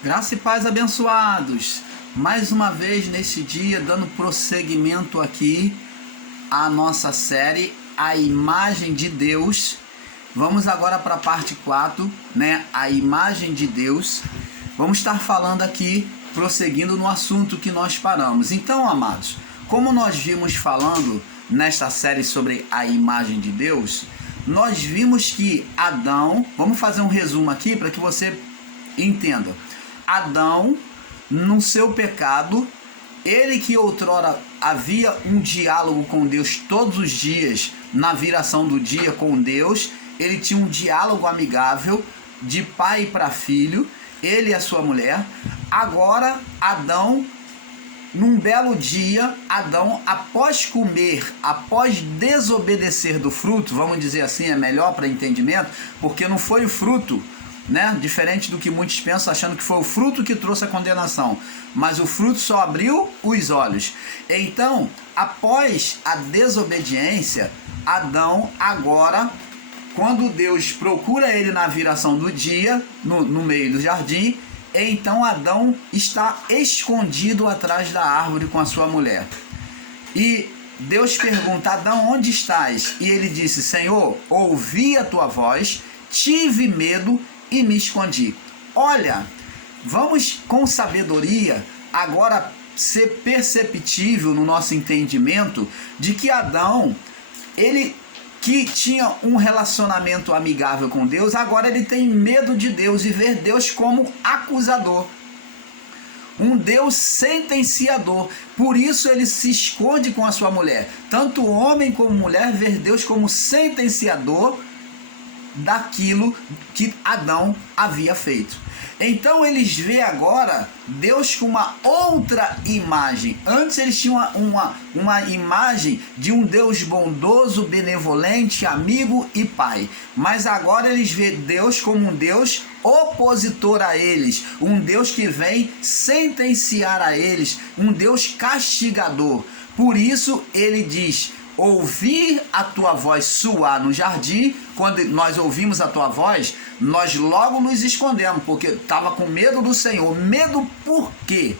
Graça e paz, abençoados. Mais uma vez neste dia, dando prosseguimento aqui à nossa série A Imagem de Deus. Vamos agora para a parte 4, né? A imagem de Deus. Vamos estar falando aqui, prosseguindo no assunto que nós paramos. Então, amados, como nós vimos falando nesta série sobre a imagem de Deus, nós vimos que Adão, vamos fazer um resumo aqui para que você entenda. Adão, no seu pecado, ele que outrora havia um diálogo com Deus todos os dias, na viração do dia com Deus, ele tinha um diálogo amigável de pai para filho, ele e a sua mulher. Agora, Adão, num belo dia, Adão, após comer, após desobedecer do fruto, vamos dizer assim, é melhor para entendimento, porque não foi o fruto, né? Diferente do que muitos pensam, achando que foi o fruto que trouxe a condenação, mas o fruto só abriu os olhos. Então, após a desobediência, Adão agora, quando Deus procura ele na viração do dia, no meio do jardim, então Adão está escondido atrás da árvore com a sua mulher. E Deus pergunta: Adão, onde estás? E ele disse: Senhor, ouvi a tua voz, tive medo e me escondi. Olha, vamos com sabedoria agora ser perceptível no nosso entendimento de que Adão, ele que tinha um relacionamento amigável com Deus, agora ele tem medo de Deus e vê Deus como acusador, um Deus sentenciador. Por isso ele se esconde com a sua mulher. Tanto homem como mulher vê Deus como sentenciador daquilo que Adão havia feito. Então eles veem agora Deus com uma outra imagem. Antes eles tinham uma imagem de um Deus bondoso, benevolente, amigo e pai. Mas agora eles veem Deus como um Deus opositor a eles, um Deus que vem sentenciar a eles, um Deus castigador. Por isso ele diz: ouvir a tua voz soar no jardim. Quando nós ouvimos a tua voz, nós logo nos escondemos, porque estava com medo do Senhor. Medo por quê?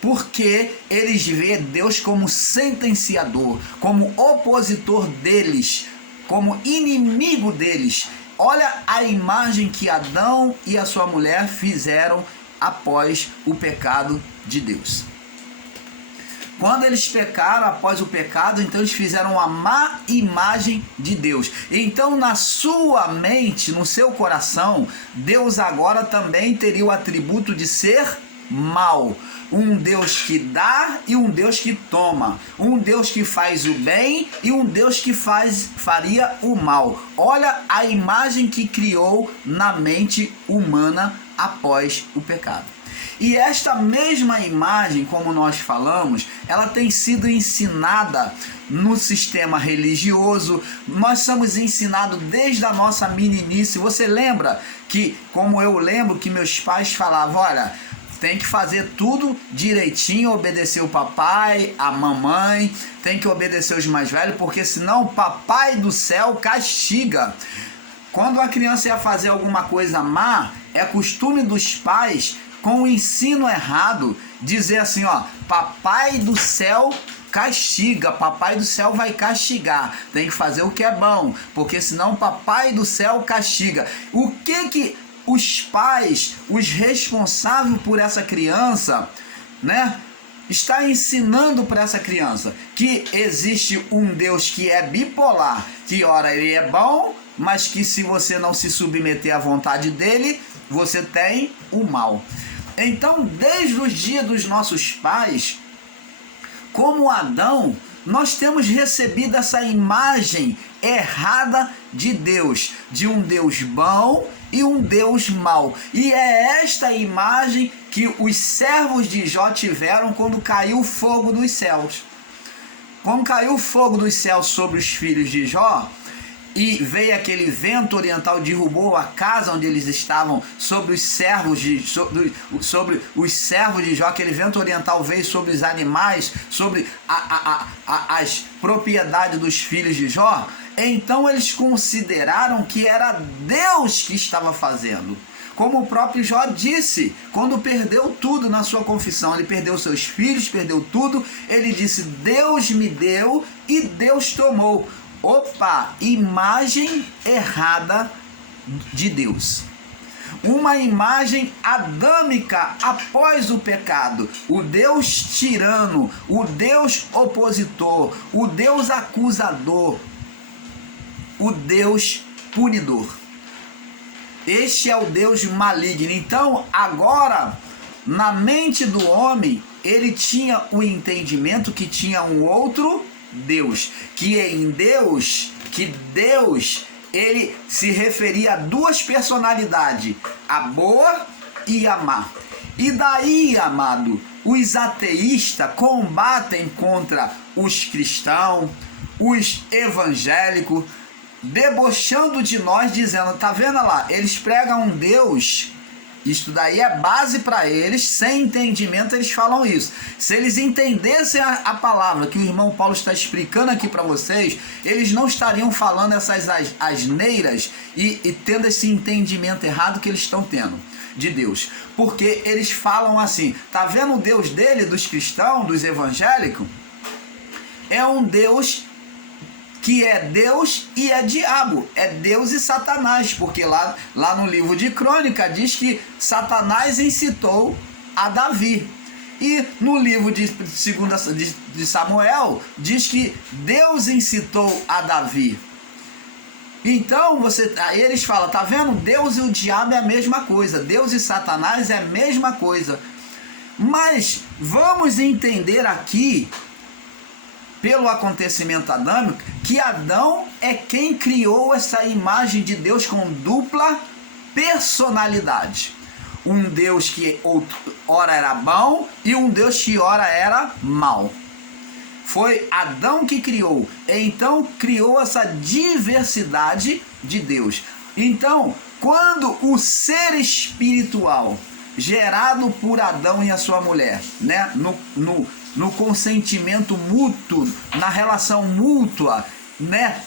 Porque eles veem Deus como sentenciador, como opositor deles, como inimigo deles. Olha a imagem que Adão e a sua mulher fizeram após o pecado de Deus. Quando eles pecaram, após o pecado, então eles fizeram uma má imagem de Deus. Então, na sua mente, no seu coração, Deus agora também teria o atributo de ser mau. Um Deus que dá e um Deus que toma. Um Deus que faz o bem e um Deus que faria o mal. Olha a imagem que criou na mente humana após o pecado. E esta mesma imagem, como nós falamos, ela tem sido ensinada no sistema religioso. Nós somos ensinados desde a nossa meninice. Você lembra que, como eu lembro, que meus pais falavam: olha, tem que fazer tudo direitinho, obedecer o papai, a mamãe, tem que obedecer os mais velhos, porque senão o papai do céu castiga. Quando a criança ia fazer alguma coisa má, é costume dos pais, com o ensino errado, dizer assim: ó, papai do céu castiga, papai do céu vai castigar, tem que fazer o que é bom, porque senão papai do céu castiga. O que os pais, os responsáveis por essa criança, né, está ensinando para essa criança? Que existe um Deus que é bipolar, que ora ele é bom, mas que se você não se submeter à vontade dele, você tem o mal. Então, desde os dias dos nossos pais, como Adão, nós temos recebido essa imagem errada de Deus, de um Deus bom e um Deus mau. E é esta imagem que os servos de Jó tiveram quando caiu o fogo dos céus. Quando caiu o fogo dos céus sobre os filhos de Jó, e veio aquele vento oriental, derrubou a casa onde eles estavam, sobre os servos de Jó. Aquele vento oriental veio sobre os animais, sobre as propriedades dos filhos de Jó. Então eles consideraram que era Deus que estava fazendo. Como o próprio Jó disse, quando perdeu tudo na sua confissão, ele perdeu seus filhos, perdeu tudo, ele disse: Deus me deu e Deus tomou. Opa, imagem errada de Deus. Uma imagem adâmica após o pecado. O Deus tirano, o Deus opositor, o Deus acusador, o Deus punidor. Este é o Deus maligno. Então, agora, na mente do homem, ele tinha o entendimento que tinha um outro Deus, que Deus, ele se referia a duas personalidades, a boa e a má. E daí, amado, os ateístas combatem contra os cristãos, os evangélicos, debochando de nós, dizendo: tá vendo lá, eles pregam um Deus. Isso daí é base para eles, sem entendimento eles falam isso. Se eles entendessem a palavra que o irmão Paulo está explicando aqui para vocês, eles não estariam falando essas asneiras e tendo esse entendimento errado que eles estão tendo de Deus. Porque eles falam assim: tá vendo o Deus dele, dos cristãos, dos evangélicos? É um Deus que é Deus e é diabo, é Deus e Satanás, porque lá no livro de Crônica diz que Satanás incitou a Davi. E no livro de Samuel diz que Deus incitou a Davi. Então aí eles falam: tá vendo? Deus e o diabo é a mesma coisa, Deus e Satanás é a mesma coisa. Mas vamos entender aqui, pelo acontecimento adâmico, que Adão é quem criou essa imagem de Deus com dupla personalidade. Um Deus que ora era bom e um Deus que ora era mau. Foi Adão que criou. Então criou essa diversidade de Deus. Então, quando o ser espiritual gerado por Adão e a sua mulher, né, no consentimento mútuo, na relação mútua, né,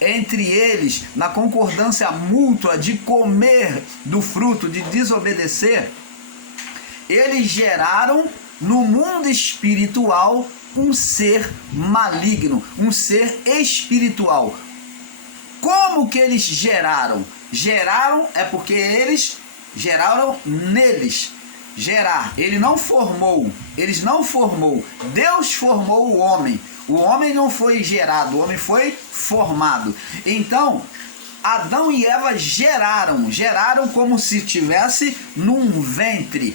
entre eles, na concordância mútua de comer do fruto, de desobedecer, eles geraram no mundo espiritual um ser maligno, um ser espiritual. Como que eles geraram? Geraram é porque eles geraram neles. Gerar, eles não formou, Deus formou o homem não foi gerado, o homem foi formado. Então, Adão e Eva geraram como se estivesse num ventre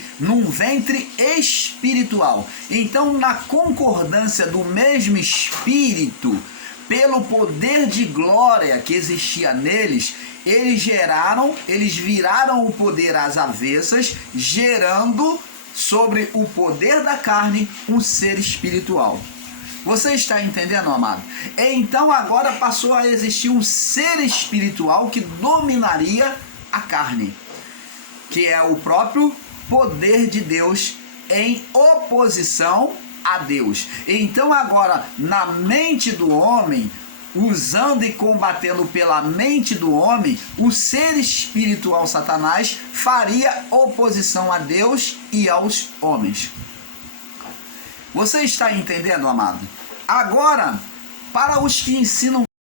espiritual. Então, na concordância do mesmo espírito, pelo poder de glória que existia neles, eles viraram o poder às avessas, gerando sobre o poder da carne um ser espiritual. Você está entendendo, amado? Então agora passou a existir um ser espiritual que dominaria a carne, que é o próprio poder de Deus em oposição a Deus. Então agora, na mente do homem, usando e combatendo pela mente do homem, o ser espiritual Satanás faria oposição a Deus e aos homens. Você está entendendo, amado? Agora, para os que ensinam